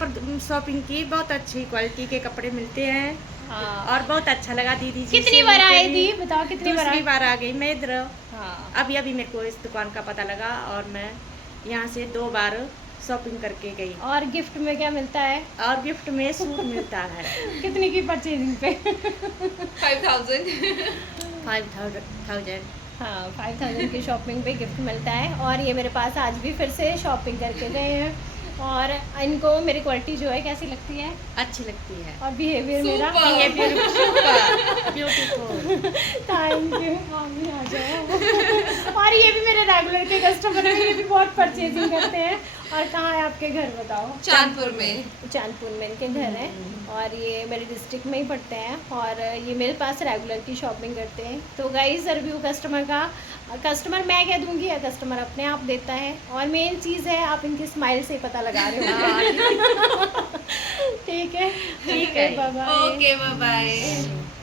पर शॉपिंग की, बहुत अच्छी क्वालिटी के कपड़े मिलते हैं। हाँ। और बहुत अच्छा लगा दीदी जी कितनी से बार मिलके आई भी। थी बताओ, कितनी बार दूसरी आई? बार आ गई मैं इधर। हाँ। अभी मेरे को इस दुकान का पता लगा और मैं यहाँ से 2 बार शॉपिंग करके गई। और गिफ्ट में क्या मिलता है? और गिफ्ट में सूट मिलता है। कितनी की परचेजिंग पे? 5000। 5000। हाँ, 5000 की शॉपिंग पे गिफ्ट मिलता है। और ये मेरे पास आज भी फिर से शॉपिंग करके गए हैं। और इनको मेरी क्वालिटी जो है कैसी लगती है? अच्छी लगती है। और बिहेवियर मेरा? ये ब्यूटीफुल। थैंक यू, आप भी आ जाओ। और ये भी मेरे रेगुलर के कस्टमर हैं, ये भी बहुत परचेजिंग करते हैं। और कहाँ है आपके घर बताओ? चांदपुर में। चांदपुर में इनके घर है। और ये मेरे डिस्ट्रिक्ट में ही पढ़ते हैं और ये मेरे पास रेगुलर की शॉपिंग करते हैं। तो गाइस, रिव्यू कस्टमर का, कस्टमर मैं कह दूंगी या कस्टमर अपने आप देता है। और मेन चीज़ है, आप इनकी स्माइल से ही पता लगा रहे हो। ठीक है, ठीक है। Bye bye. Okay, bye bye.